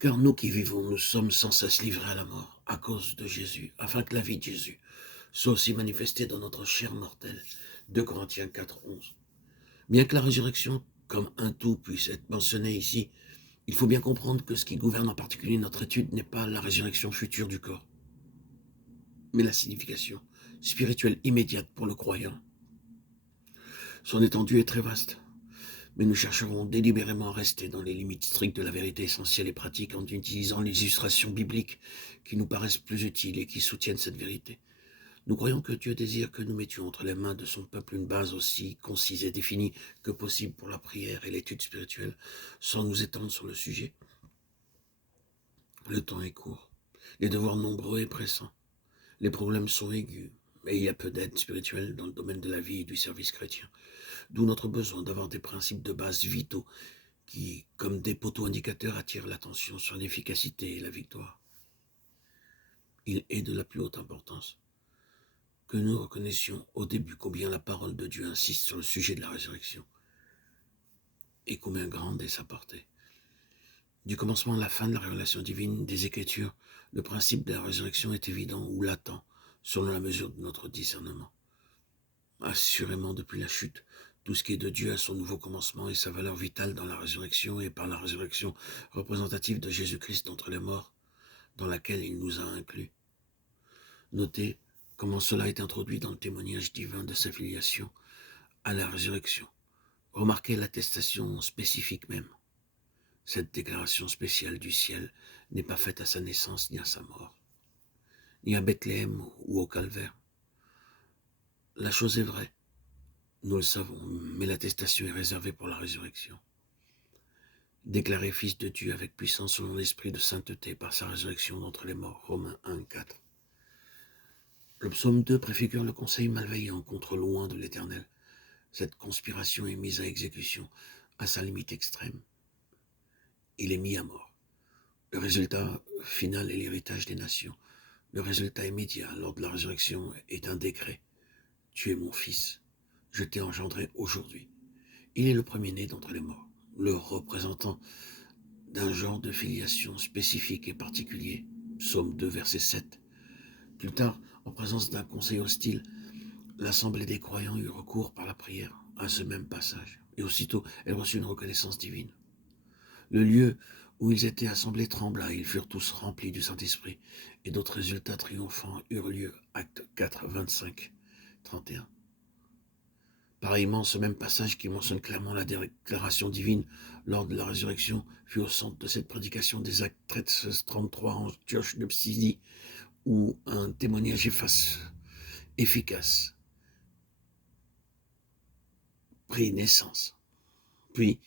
Car nous qui vivons, nous sommes sans cesse livrés à la mort, à cause de Jésus, afin que la vie de Jésus soit aussi manifestée dans notre chair mortelle. 2 Corinthiens 4, 11. Bien que la résurrection, comme un tout, puisse être mentionnée ici, il faut bien comprendre que ce qui gouverne en particulier notre étude n'est pas la résurrection future du corps, mais la signification spirituelle immédiate pour le croyant. Son étendue est très vaste, mais nous chercherons délibérément à rester dans les limites strictes de la vérité essentielle et pratique en utilisant les illustrations bibliques qui nous paraissent plus utiles et qui soutiennent cette vérité. Nous croyons que Dieu désire que nous mettions entre les mains de son peuple une base aussi concise et définie que possible pour la prière et l'étude spirituelle, sans nous étendre sur le sujet. Le temps est court, les devoirs nombreux et pressants, les problèmes sont aigus, et il y a peu d'aide spirituelle dans le domaine de la vie et du service chrétien. D'où notre besoin d'avoir des principes de base vitaux qui, comme des poteaux indicateurs, attirent l'attention sur l'efficacité et la victoire. Il est de la plus haute importance que nous reconnaissions au début combien la parole de Dieu insiste sur le sujet de la résurrection et combien grande est sa portée. Du commencement à la fin de la révélation divine des Écritures, le principe de la résurrection est évident ou latent selon la mesure de notre discernement. Assurément, depuis la chute, tout ce qui est de Dieu a son nouveau commencement et sa valeur vitale dans la résurrection et par la résurrection représentative de Jésus-Christ d'entre les morts, dans laquelle il nous a inclus. Notez comment cela est introduit dans le témoignage divin de sa filiation à la résurrection. Remarquez l'attestation spécifique même. Cette déclaration spéciale du ciel n'est pas faite à sa naissance ni à sa mort, ni à Bethléem ou au Calvaire. La chose est vraie, nous le savons, mais l'attestation est réservée pour la résurrection. Déclaré fils de Dieu avec puissance selon l'esprit de sainteté par sa résurrection d'entre les morts. Romains 1, 4. Le psaume 2 préfigure le conseil malveillant contre loin de l'Éternel. Cette conspiration est mise à exécution à sa limite extrême. Il est mis à mort. Le résultat final est l'héritage des nations. Le résultat immédiat lors de la résurrection est un décret. Tu es mon fils, je t'ai engendré aujourd'hui. Il est le premier-né d'entre les morts, le représentant d'un genre de filiation spécifique et particulier. Psaume 2, verset 7. Plus tard, en présence d'un conseil hostile, l'assemblée des croyants eut recours par la prière à ce même passage, et aussitôt elle reçut une reconnaissance divine. Le lieu où ils étaient assemblés trembla, ils furent tous remplis du Saint-Esprit, et d'autres résultats triomphants eurent lieu. Actes 4, 25, 31. Pareillement, ce même passage qui mentionne clairement la déclaration divine lors de la résurrection fut au centre de cette prédication des Actes 13, 33 en Antioche de Pisidie, où un témoignage efficace prit naissance. Puis,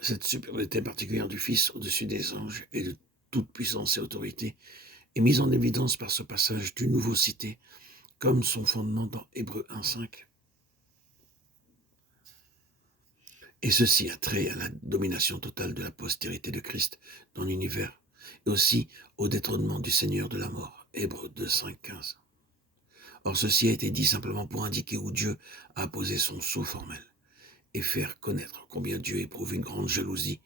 cette supériorité particulière du Fils au-dessus des anges et de toute puissance et autorité est mise en évidence par ce passage du nouveau cité, comme son fondement dans Hébreux 1.5. Et ceci a trait à la domination totale de la postérité de Christ dans l'univers, et aussi au détrônement du Seigneur de la mort, Hébreux 2.5.15. Or ceci a été dit simplement pour indiquer où Dieu a posé son sceau formel, et faire connaître combien Dieu éprouve une grande jalousie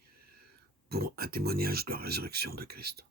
pour un témoignage de la résurrection de Christ.